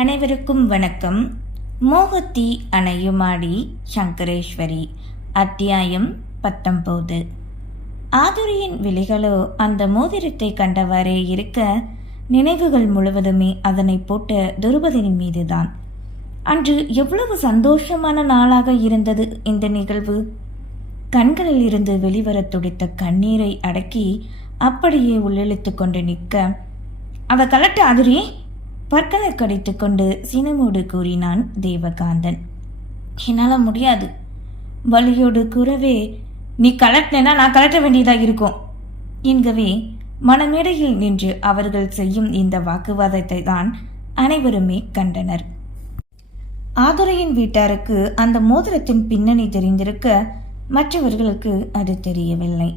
அனைவருக்கும் வணக்கம். மோகத்தி அணையுமாடி சங்கரேஸ்வரி. அத்தியாயம் 19. ஆதுரியின் விழிகளோ அந்த மோதிரத்தை கண்டவாறே இருக்க, நினைவுகள் முழுவதுமே அதனை போட்ட துருபதனின் மீதுதான். அன்று எவ்வளவு சந்தோஷமான நாளாக இருந்தது இந்த நிகழ்வு. கண்களில் இருந்து வெளிவர துடித்த கண்ணீரை அடக்கி அப்படியே உள்ளிழுத்து கொண்டு நிற்க, அவ கலட்ட ஆதுரி, பற்களை கடித்து கொண்டு சினமோடு கூறினான் தேவகாந்தன். என்னால் முடியாது. வலியோடு கூறவே, நீ கலட்டினா நான் கலட்ட வேண்டியதாக இருக்கும் என்கவே மனமேடையில் நின்று அவர்கள் செய்யும் இந்த வாக்குவாதத்தை தான் அனைவருமே கண்டனர். ஆதுரையின் வீட்டாருக்கு அந்த மோதிரத்தின் பின்னணி தெரிந்திருக்க, மற்றவர்களுக்கு அது தெரியவில்லை.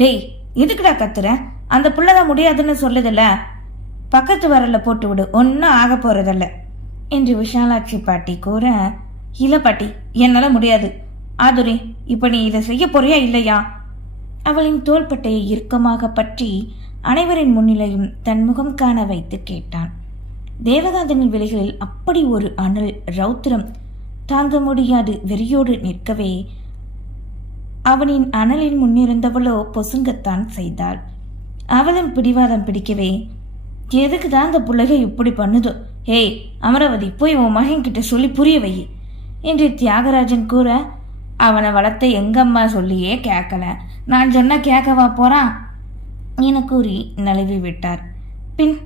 டேய், எதுக்குடா கத்துற? அந்த புள்ளதான் முடியாதுன்னு சொல்லுதில்ல, பக்கத்து வரல போட்டு விடு, ஒன்னும் ஆக போறதல்ல என்று விஷாலாட்சி பாட்டி கூற, இல்ல பாட்டி, என்னால முடியாது. ஆதுரி, இப்ப நீ இதை செய்ய போறியா இல்லையா? அவளின் தோள்பட்டையை இறுக்கமாக பற்றி அனைவரின் முன்னிலையும் தன் முகம் காண வைத்து கேட்டான். தேவகாந்தனின் விழிகளில் அப்படி ஒரு அனல் ரௌத்திரம் தாங்க முடியாது வெறியோடு நிற்கவே, அவனின் அனலின் முன்னிருந்தவளோ பொசுங்கத்தான் செய்தாள். அவளும் பிடிவாதம் பிடிக்கவே, எதுக்கு தான் அந்த பிள்ளைக இப்படி பண்ணுதோ? ஏய் அமராவதி, போய் உன் மகன் கிட்ட சொல்லி புரிய வை என்று தியாகராஜன் கூற, அவனை வளர்த்த எங்கம்மா சொல்லியே கேட்கல, நான் சொன்ன கேட்கவா போறான் என கூறி நழுவி விட்டார். பின்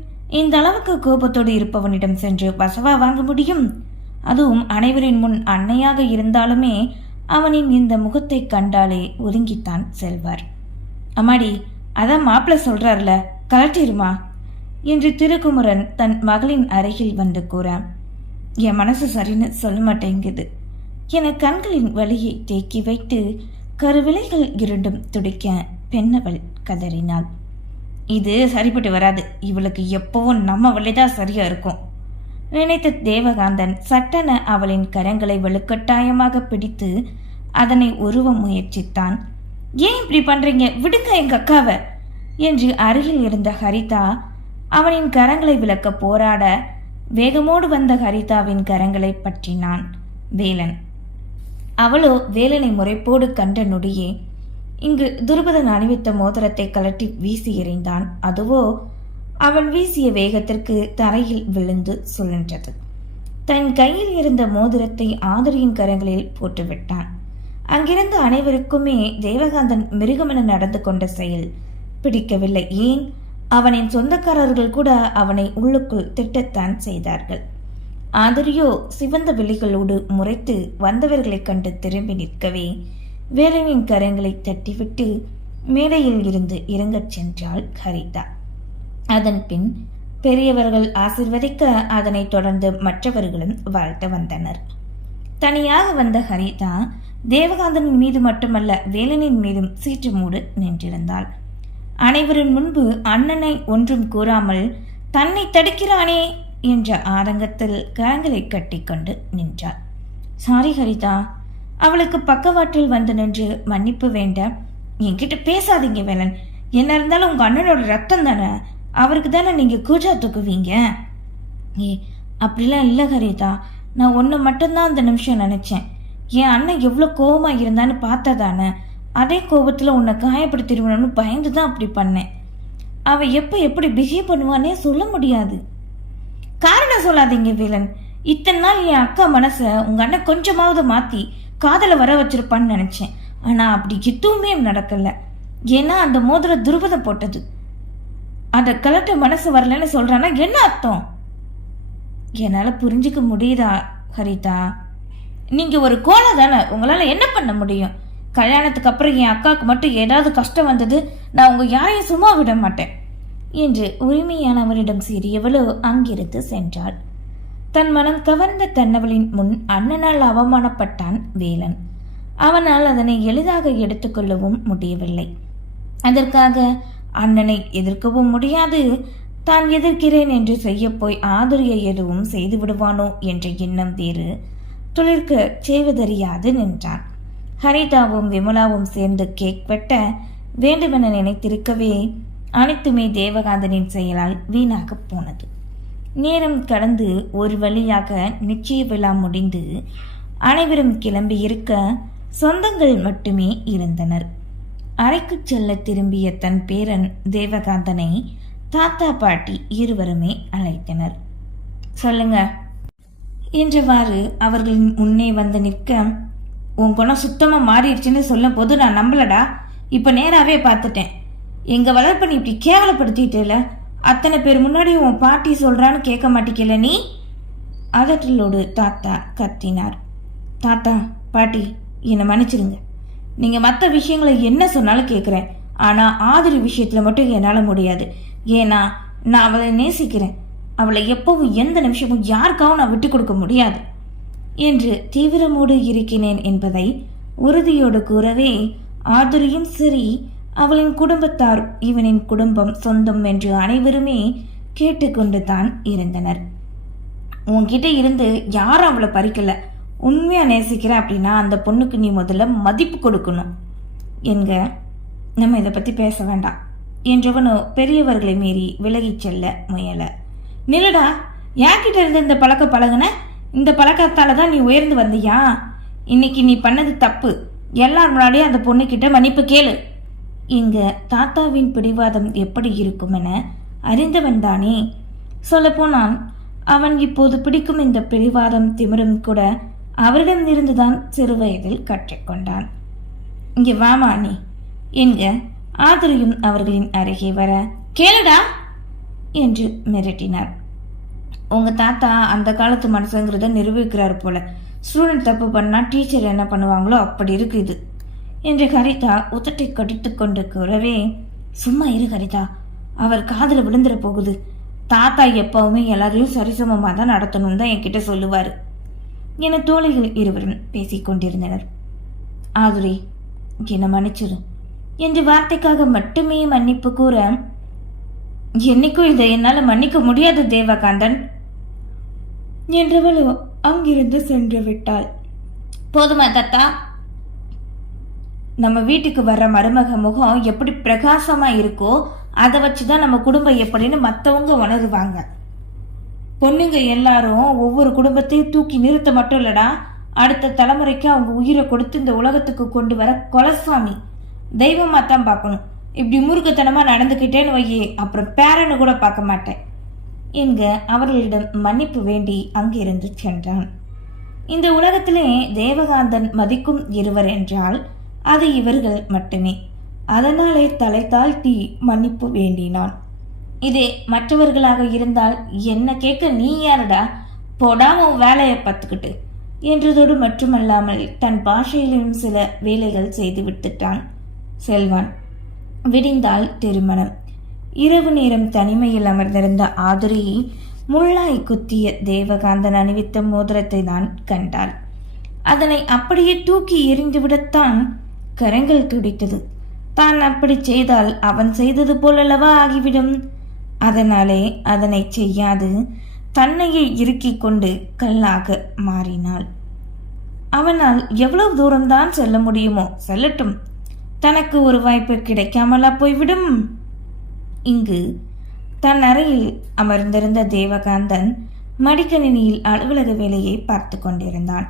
இந்த அளவுக்கு கோபத்தோடு இருப்பவனிடம் சென்று வசவா வாங்க முடியும்? அதுவும் அனைவரின் முன் அன்னையாக இருந்தாலுமே அவனின் இந்த முகத்தை கண்டாலே ஒதுங்கித்தான் செல்வார். அம்மாடி, அதான் மாப்பிள்ள சொல்றாருல, கலட்டிருமா என்று திருக்குமரன் தன் மகளின் அருகில் வந்து கூற, என் மனசு சரின்னு சொல்ல மாட்டேங்குது என கண்களின் வலியை தேக்கி வைத்து கருவிலைகள் இரண்டும் துடிக்க பெண்ணவள் கதறினாள். இது சரிப்பட்டு வராது, இவளுக்கு எப்பவும் நம்ம வழிதான் சரியா இருக்கும் நினைத்த தேவகாந்தன் சட்டென அவளின் கரங்களை வலுக்கட்டாயமாக பிடித்து அதனை உருவ முயற்சித்தான். ஏன் இப்படி பண்றீங்க? விடுங்க எங்க அக்காவை என்று அருகில் இருந்த ஹரிதா அவனின் கரங்களை விலக்க போராட, வேகமோடு வந்த ஹரிதாவின் கரங்களை பற்றினான் வேலன். அவளோ வேலனை முறைப்போடு கண்ட நொடியே இங்கு துருபதன் அணிவித்த மோதிரத்தை கலட்டி வீசி எறிந்தான். அதுவோ அவன் வீசிய வேகத்திற்கு தரையில் விழுந்து சுழன்றது. தன் கையில் இருந்த மோதிரத்தை ஆதுரியின் கரங்களில் போட்டுவிட்டான். அங்கிருந்த அனைவருக்குமே தேவகாந்தன் மிருகமென நடந்து கொண்ட செயல் பிடிக்கவில்லை. ஏன், அவனின் சொந்தக்காரர்கள் கூட அவனை உள்ளுக்குள் திட்டத்தான் செய்தார்கள். ஆதுரியோ சிவந்த விழிகளோடு முறைத்து வந்தவர்களைக் கண்டு திரும்பி நிற்கவே வேலனின் கரங்களை தட்டிவிட்டு மேடையில் இருந்து இறங்கச் சென்றாள் ஹரிதா. அதன் பின் பெரியவர்கள் ஆசிர்வதிக்க, அதனைத் தொடர்ந்து மற்றவர்களும் வாழ்த்த வந்தனர். தனியாக வந்த ஹரிதா தேவகாந்தனின் மீது மட்டுமல்ல, வேலனின் மீதும் சீற்று மூடு நின்றிருந்தாள். அனைவரின் முன்பு அண்ணனை ஒன்றும் கூறாமல் தன்னை தடுக்கிறானே என்ற ஆதங்கத்தில் கரங்களை கட்டிக்கொண்டு நின்றாள். சாரி ஹரிதா. அவளுக்கு பக்கவாட்டில் வந்து நின்று மன்னிப்பு வேண்ட, என்கிட்ட பேசாதீங்க வேலன், என்ன இருந்தாலும் உங்க அண்ணனோட ரத்தம் தானே, அவருக்கு தானே நீங்க கூஜா தூக்குவீங்க. அப்படிலாம் இல்லை ஹரிதா, நான் ஒன்று மட்டும்தான் அந்த நிமிஷம் நினைச்சேன். என் அண்ணன் எவ்வளோ கோபமா இருந்தான்னு பார்த்ததானே, அதே கோபத்தில் உன்னை காயப்படுத்திடுவேன்னு பயந்து தான் அப்படி பண்ணேன். அவள் எப்போ எப்படி பிஹேவ் பண்ணுவானே சொல்ல முடியாது. காரணம் சொல்லாதீங்க வேலன். இத்தனை நாள் என் அக்கா மனசை உங்கள் அண்ணன் கொஞ்சமாவது மாற்றி காதலை வர வச்சிருப்பான்னு நினச்சேன். ஆனால் அப்படி எதுவுமே நடக்கலை. ஏன்னா அந்த மோதிர துருபதம் போட்டது. அதை கலட்ட மனசு வரலன்னு சொல்கிறான்னா என்ன அர்த்தம்? என்னால் புரிஞ்சுக்க முடியுதா ஹரிதா? நீங்கள் ஒரு கோலை தானே, உங்களால் என்ன பண்ண முடியும்? கல்யாணத்துக்கு அப்புறம் என் அக்காவுக்கு மட்டும் ஏதாவது கஷ்டம் வந்தது, நான் உங்க யாரையும் சும்மா விட மாட்டேன் என்று உரிமையானவரிடம் சீறியவளோ அங்கிருந்து சென்றாள். தன் மனம் கவர்ந்த தன்னவளின் முன் அண்ணனால் அவமானப்பட்டான் வேலன். அவனால் அதனை எளிதாக எடுத்துக்கொள்ளவும் முடியவில்லை. அதற்காக அண்ணனை எதிர்க்கவும் முடியாது. தான் எதிர்க்கிறேன் என்று செய்ய போய் ஆதுரிய எதுவும் செய்து விடுவானோ என்ற எண்ணம் வேறு துளிர்க்க செய்வதறியாது நின்றான். ஹரிதாவும் விமலாவும் சேர்ந்து கேக் வெட்ட வேண்டுமென நினைத்திருக்கவே அனைத்துமே தேவகாந்தனின் செயலால் வீணாக போனது. நேரம் கடந்து ஒரு வழியாக நிச்சய விழா முடிந்து அனைவரும் கிளம்பி இருக்க சொந்தங்கள் மட்டுமே இருந்தனர். அறைக்கு செல்ல திரும்பிய தன் பேரன் தேவகாந்தனை தாத்தா பாட்டி இருவருமே அழைத்தனர். சொல்லுங்க என்றவாறு அவர்களின் முன்னே வந்து நிற்க, உன் குணம் சுத்தமாக மாறிடுச்சுன்னு சொல்லும் போது நான் நம்பலடா. இப்போ நேராகவே பார்த்துட்டேன். எங்கள் வளர்ப்பை நீ இப்படி கேவலப்படுத்திட்டேல. அத்தனை பேர் முன்னாடி உன் பாட்டி சொல்கிறான்னு கேட்க மாட்டேங்கல நீ. அதற்றலோடு தாத்தா கத்தினார். தாத்தா பாட்டி என்னை மன்னிச்சிருங்க. நீங்கள் மற்ற விஷயங்களை என்ன சொன்னாலும் கேட்குறேன். ஆனால் ஆதிரி விஷயத்தில் மட்டும் என்னால் முடியாது. ஏன்னா நான் அவளை நேசிக்கிறேன். அவளை எப்பவும் எந்த நிமிஷமும் யாருக்காகவும் நான் விட்டு கொடுக்க முடியாது என்று தீவிரமோடு இருக்கிறேன் என்பதை உறுதியோடு கூறவே, ஆதுரியும் சரி அவளின் குடும்பத்தார் இவனின் குடும்பம் சொந்தம் என்று அனைவருமே கேட்டுக்கொண்டு தான் இருந்தனர். உன்கிட்ட இருந்து யாரும் அவளை பறிக்கல. உண்மையா நேசிக்கிற அப்படின்னா அந்த பொண்ணுக்கு நீ முதல்ல மதிப்பு கொடுக்கணும் என்க. நம்ம இதை பற்றி பேச வேண்டாம் என்றவனோ பெரியவர்களை மீறி விலகிச் செல்ல முயல. நில்லுடா, யார்கிட்ட இருந்து இந்த பழக்கம் பழகுன? இந்த பழக்கத்தால தான் நீ உயர்ந்து வந்தியா? இன்னைக்கு நீ பண்ணது தப்பு. எல்லார் முன்னாடியும் அந்த பொண்ணுக்கிட்ட மன்னிப்பு கேளு. இங்க தாத்தாவின் பிடிவாதம் எப்படி இருக்கும் என அறிந்தவன் தானே. சொல்லப்போனால் அவன் இப்போது பிடிக்கும் இந்த பிடிவாதம் திமிரும் கூட அவரிடம் இருந்துதான் சிறு வயதில் கற்றுக்கொண்டான். இங்கே வாமா நீ என்க ஆதரியும் அவர்களின் அருகே வர, கேளுடா என்று மிரட்டினார். உங்க தாத்தா அந்த காலத்து மனுஷங்கிறத நிரூபிக்கிறார் போல. ஸ்டூடெண்ட் தப்பு பண்ணா டீச்சர் என்ன பண்ணுவாங்களோ அப்படி இருக்கு இது என்று ஹரிதா உதட்டை கடித்து கொண்டு கூறவே, சும்மா இரு ஹரிதா, அவர் காதில் விழுந்துட போகுது. தாத்தா எப்பவுமே எல்லாரையும் சரிசமமாக தான் நடத்தணும் தான் என்கிட்ட சொல்லுவார் என தோழிகள் இருவரும் பேசிக்கொண்டிருந்தனர். ஆதுரி என்னை மன்னிச்சிரு என்று வார்த்தைக்காக மட்டுமே மன்னிப்பு கூற, என்னைக்கும் இதை என்னால் மன்னிக்க முடியாது தேவகாந்தன் என்றவளோ அங்கிருந்து சென்று விட்டாள். போதுமா தாத்தா? நம்ம வீட்டுக்கு வர்ற மருமக முகம் எப்படி பிரகாசமா இருக்கோ அதை வச்சுதான் நம்ம குடும்பம் எப்படின்னு மற்றவங்க உணருவாங்க. பொண்ணுங்க எல்லாரும் ஒவ்வொரு குடும்பத்தையும் தூக்கி நிறுத்த மட்டும் இல்லடா, அடுத்த தலைமுறைக்கு அவங்க உயிரை கொடுத்து இந்த உலகத்துக்கு கொண்டு வர கொலசாமி தெய்வமா தான் பார்க்கணும். இப்படி முருகத்தனமா நடந்துக்கிட்டேன்னு வையே, அப்புறம் பேரன்னு கூட பார்க்க மாட்டேன் என்க அவர்களிடம் மன்னிப்பு வேண்டி அங்கிருந்து சென்றான். இந்த உலகத்திலே தேவகாந்தன் மதிக்கும் இருவர் என்றால் அது இவர்கள் மட்டுமே. அதனாலே தலை தாழ்த்தி மன்னிப்பு வேண்டினான். இதே மற்றவர்களாக இருந்தால் என்ன கேட்க நீ யாருடா, போடாம வேலையை பார்த்துக்கிட்டு என்றதோடு மட்டுமல்லாமல் தன் பாஷையிலும் சில வேலைகள் செய்து விட்டுட்டான் செல்வான். விடிந்தால் திருமணம். இரவு நேரம் தனிமையில் அமர்ந்திருந்த ஆதுரி முள்ளாய் குத்திய தேவகாந்தன் அணிவித்த மோதிரத்தை தான் கண்டாள். அதனை அப்படியே தூக்கி எறிந்துவிடத்தான் கரங்கள் துடித்தது. தான் அப்படி செய்தால் அவன் செய்தது போலல்லவா ஆகிவிடும். அதனாலே அதனை செய்யாது தன்னையே இறுக்கிக் கொண்டு கல்லாக மாறினாள். அவனால் எவ்வளவு தூரம்தான் செல்ல முடியுமோ செல்லட்டும், தனக்கு ஒரு வாய்ப்பு கிடைக்காமலா போய்விடும். இங்கு தன் அறையில் அமர்ந்திருந்த தேவகாந்தன் மடிக்கணினியில் அலுவலக வேலையை பார்த்து கொண்டிருந்தான்.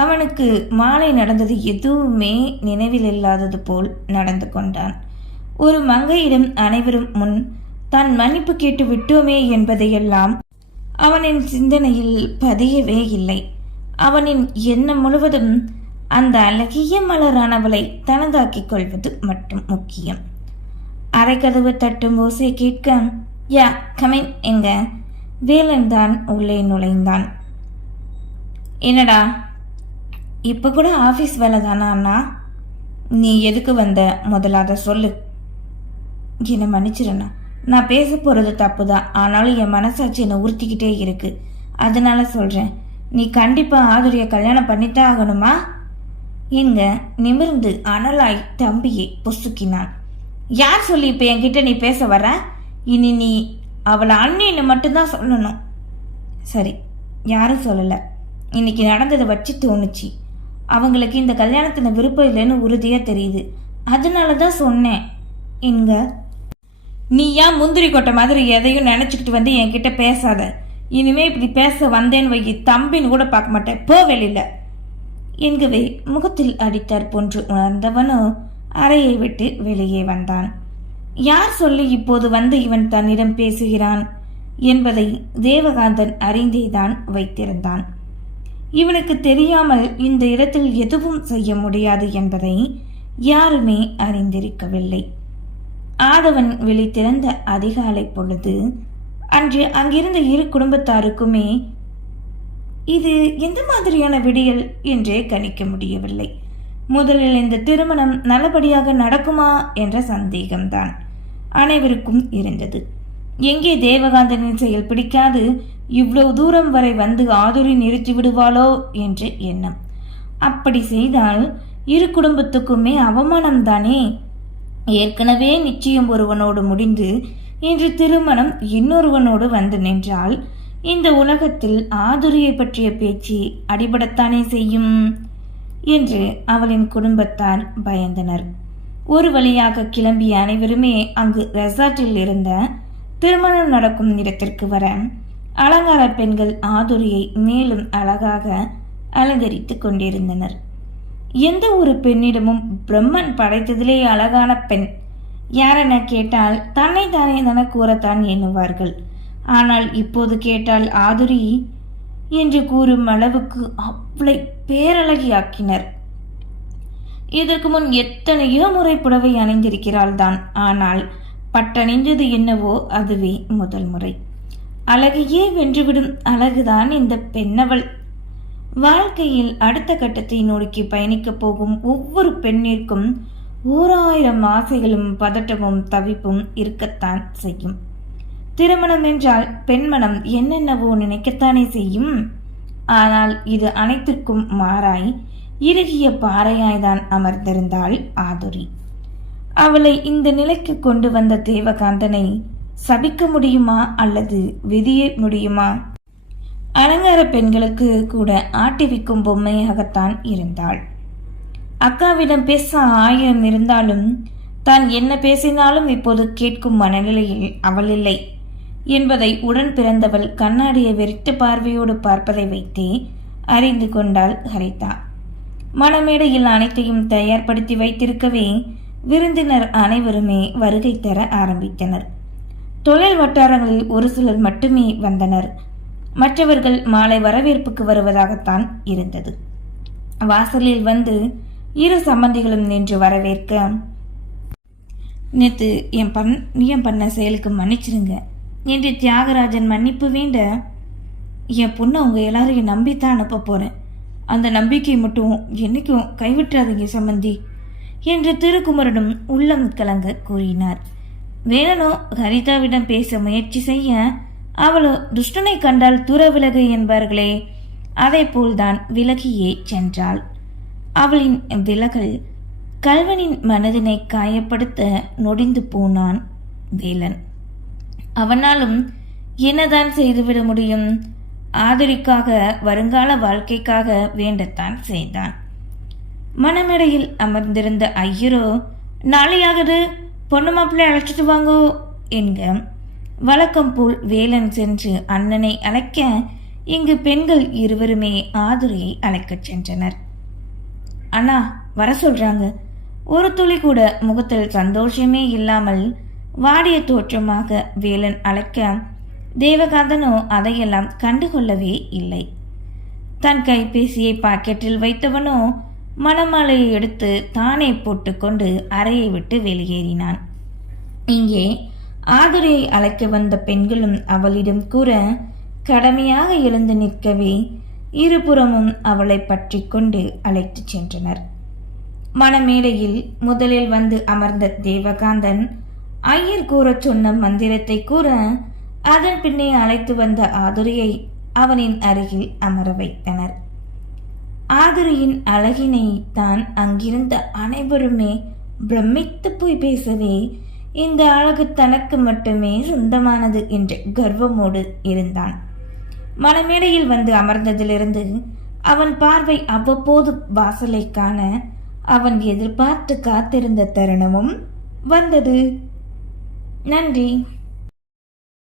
அவனுக்கு மாலை நடந்தது எதுவுமே நினைவில் இல்லாதது போல் நடந்து கொண்டான். ஒரு மங்கையிடம் அனைவரும் முன் தான் மன்னிப்பு கேட்டு விட்டோமே என்பதையெல்லாம் அவனின் சிந்தனையில் பதியவே இல்லை. அவனின் எண்ணம் முழுவதும் அந்த அழகிய மலரானவளை தனதாக்கிக் கொள்வது மட்டும் முக்கியம். அரைக்கதவு தட்டும் ஓசை கேட்க, யா கமின் என்க வேலன் தான் உள்ளே நுழைந்தான். என்னடா இப்போ கூட ஆஃபீஸ் வேலை தானா அண்ணா? நீ எதுக்கு வந்த முதலாக சொல்லு. என்னை மன்னிச்சிடண்ணா, நான் பேச போகிறது தப்பு தான், ஆனாலும் என் மனசாட்சி என்னை உறுத்திக்கிட்டே இருக்கு. அதனால சொல்கிறேன், நீ கண்டிப்பாக ஆதுரியை கல்யாணம் பண்ணித்தான் ஆகணுமா என்க நிமிர்ந்து அனலாய் தம்பியை பொசுக்கினான். யார் சொல்லி இப்போ என்கிட்ட நீ பேச வர? இனி நீ அவளை அண்ணின்னு மட்டும்தான் சொல்லணும். சரி, யாரும் சொல்லலை. இன்னைக்கு நடந்ததை வச்சு தோணுச்சு. அவங்களுக்கு இந்த கல்யாணத்தில் விருப்பம் இல்லைன்னு உறுதியாக தெரியுது. அதனால தான் சொன்னேன் என்க. நீ ஏன் முந்திரி கொட்டை மாதிரி எதையும் நினைச்சுக்கிட்டு வந்து என்கிட்ட பேசாத. இனிமே இப்படி பேச வந்தேன்னு வை, தம்பின்னு கூட பார்க்க மாட்டேன், போ வெளியில என்கவே முகத்தில் அடித்தார் போன்று உணர்ந்தவனோ அறையை விட்டு வெளியே வந்தான். யார் சொல்லி இப்போது வந்து இவன் தன்னிடம் பேசுகிறான் என்பதை தேவகாந்தன் அறிந்தேதான் வைத்திருந்தான். இவனுக்கு தெரியாமல் இந்த இடத்தில் எதுவும் செய்ய முடியாது என்பதை யாருமே அறிந்திருக்கவில்லை. ஆதவன் விழித்திறந்த அதிகாலை பொழுது அன்று அங்கிருந்த இரு குடும்பத்தாருக்குமே இது எந்த மாதிரியான விடியல் என்றே கணிக்க முடியவில்லை. முதலில் இந்த திருமணம் நல்லபடியாக நடக்குமா என்ற சந்தேகம்தான் அனைவருக்கும் இருந்தது. எங்கே தேவகாந்தனின் செயல் பிடிக்காது இவ்வளவு தூரம் வரை வந்து ஆதுரி நிறுத்தி விடுவாளோ என்ற எண்ணம். அப்படி செய்தால் இரு குடும்பத்துக்குமே அவமானம்தானே. ஏற்கனவே நிச்சயம் ஒருவனோடு முடிந்து இன்று திருமணம் இன்னொருவனோடு வந்து நின்றால் இந்த உலகத்தில் ஆதுரியை பற்றிய பேச்சு அடிபடத்தானே செய்யும் என்று அவளின் குடும்பத்தார் பயந்தனர். ஒரு வழியாக கிளம்பிய அனைவருமே அங்கு ரெசார்ட்டில் இருந்த திருமணம் நடக்கும் இடத்திற்கு வர அலங்கார பெண்கள் ஆதுரியை மேலும் அழகாக அலங்கரித்துக் கொண்டிருந்தனர். எந்த ஒரு பெண்ணிடமும் பிரம்மன் படைத்ததிலே அழகான பெண் யாரென கேட்டால் தன்னை தானே என கூறத்தான் எண்ணுவார்கள். ஆனால் இப்போது கேட்டால் ஆதுரி என்று கூறும் அளவுக்கு அவளை பேரழகியாக்கினர். இதற்கு முன் எத்தனையோ முறை புடவை அணிந்திருக்கிறாள் தான். ஆனால் பட்டணிந்தது என்னவோ அதுவே முதல் முறை. அழகையே வென்றுவிடும் அழகுதான் இந்த பெண்ணவள். வாழ்க்கையில் அடுத்த கட்டத்தை நோக்கி பயணிக்கப் போகும் ஒவ்வொரு பெண்ணிற்கும் 1000 ஆசைகளும் பதட்டமும் தவிப்பும் இருக்கத்தான் செய்யும். திருமணம் என்றால் பெண்மனம் என்னென்னவோ நினைக்கத்தானே செய்யும். ஆனால் இது அனைத்திற்கும் மாறாய் இறுகிய பாறையாய்தான் அமர்ந்திருந்தாள் ஆதுரி. அவளை இந்த நிலைக்கு கொண்டு வந்த தேவகாந்தனை சபிக்க முடியுமா அல்லது விதிய முடியுமா? அலங்கார பெண்களுக்கு கூட ஆட்டிவிக்கும் பொம்மையாகத்தான் இருந்தாள். அக்காவிடம் பேச 1000 இருந்தாலும் தான் என்ன பேசினாலும் இப்போது கேட்கும் மனநிலையில் அவள் இல்லை என்பதை உடன் பிறந்தவள் கண்ணாடியை வெறிட்டு பார்வையோடு பார்ப்பதை வைத்தே அறிந்து கொண்டாள் ஹரிதா. மணமேடையில் அனைத்தையும் தயார்படுத்தி வைத்திருக்கவே விருந்தினர் அனைவருமே வருகை தர ஆரம்பித்தனர். தொழில் வட்டாரங்களில் ஒரு சிலர் மட்டுமே வந்தனர். மற்றவர்கள் மாலை வரவேற்புக்கு வருவதாகத்தான் இருந்தது. வாசலில் வந்து இரு சம்பந்திகளும் நின்று வரவேற்க, நேற்று என் பண்ண செயலுக்கு மன்னிச்சிருங்க என்று தியாகராஜன் மன்னிப்பு வேண்ட, என் பொண்ணை அவங்க எல்லாரையும் நம்பித்தான் அனுப்ப போறேன், அந்த நம்பிக்கை மட்டும் என்னைக்கும் கைவிட்டுறாதீங்க சம்பந்தி என்று திருக்குமரனும் உள்ளம் கலங்க கூறினார். வேலனோ ஹரிதாவிடம் பேச முயற்சி செய்ய, அவளோ துஷ்டனை கண்டால் தூர விலகு என்பார்களே, அதை போல்தான் விலகியே சென்றாள். அவளின் விலகல் கல்வனின் மனதினை காயப்படுத்த நொடிந்து போனான் வேலன். அவனாலும் என்னதான் செய்துவிட முடியும்? ஆதரிக்காக வருங்கால வாழ்க்கைக்காக வேண்டத்தான் செய்தான். மணமேடையில் அமர்ந்திருந்த ஐயரோ, நாளையாகது பொண்ணு மாப்பிள்ளை அழைச்சிட்டு வாங்கோ என்க வழக்கம் போல் வேலன் சென்று அண்ணனை அழைக்க, இங்கு பெண்கள் இருவருமே ஆதுரையை அழைக்கச் சென்றனர். அண்ணா வர சொல்றாங்க. ஒரு துளி கூட முகத்தில் சந்தோஷமே இல்லாமல் வாடிய தோற்றமாக வேலன் அழைக்க, தேவகாந்தனோ அதையெல்லாம் கண்டுகொள்ளவே இல்லை. தன் கைபேசியை பாக்கெட்டில் வைத்தவனோ மணமாலையை எடுத்து தானே போட்டுக்கொண்டு அறையை விட்டு வெளியேறினான். இங்கே ஆதுரையை அழைக்க வந்த பெண்களும் அவளிடம் கூற, கடமையாக எழுந்து நிற்கவே இருபுறமும் அவளை பற்றி கொண்டு அழைத்து சென்றனர். மணமேடையில் முதலில் வந்து அமர்ந்த தேவகாந்தன் ஐயர் கூற சொன்ன மந்திரத்தை கூற, அதன் பின்னே அழைத்து வந்த ஆதுரையை அவனின் அருகில் அமர வைத்தனர். ஆதுரையின் அழகினை தான் அங்கிருந்த அனைவருமே பிரமித்து போய் பேசவே, இந்த அழகு தனக்கு மட்டுமே சொந்தமானது என்ற கர்வமோடு இருந்தான். மணமேடையில் வந்து அமர்ந்ததிலிருந்து அவன் பார்வை அவ்வப்போது வாசலை காண, அவன் எதிர்பார்த்து காத்திருந்த தருணமும் வந்தது. நன்றி.